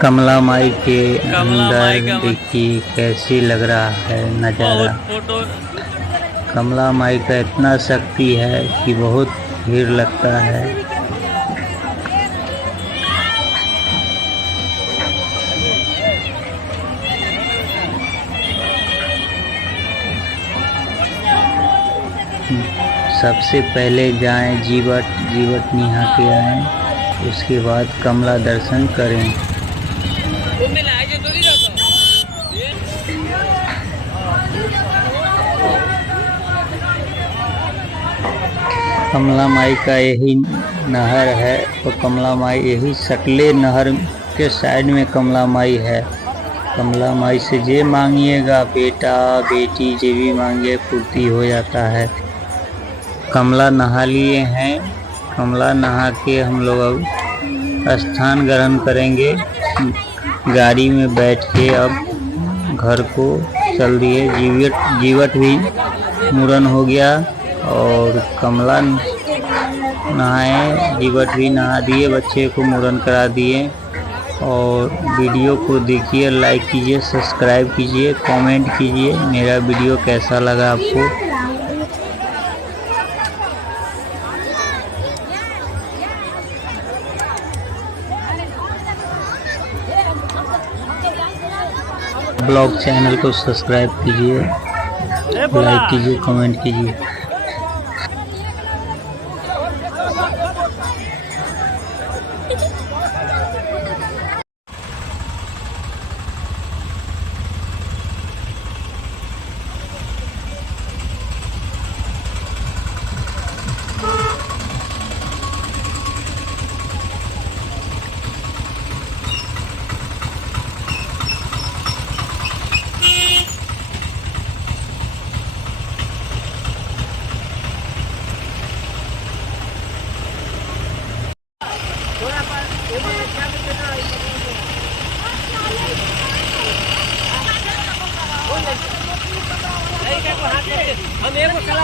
कमला माई के कमला माई अंदर का देखिए कैसी लग रहा है बहुत नज़ारा। फोटो। कमला माई का इतना शक्ति है कि बहुत भीड़ लगता है। सबसे पहले जाएं जीवट निहा के आएं, उसके बाद कमला दर्शन करें। कमला माई का यही नहर है और कमला माई यही सकले नहर के साइड में कमला माई है। कमला माई से जे मांगिएगा बेटा बेटी जे भी मांगिए पूर्ति हो जाता है। कमला नहा लिए हैं, कमला नहा के हम लोग अब स्थान ग्रहण करेंगे। गाड़ी में बैठ के अब घर को चल दिए। जीवट भी मूरन हो गया और कमला नहाए, जीवट भी नहा दिए, बच्चे को मूरन करा दिए। और वीडियो को देखिए, लाइक कीजिए, सब्सक्राइब कीजिए, कमेंट कीजिए मेरा वीडियो कैसा लगा आपको। ब्लॉग चैनल को सब्सक्राइब कीजिए, लाइक कीजिए, कमेंट कीजिए। हम एगो चला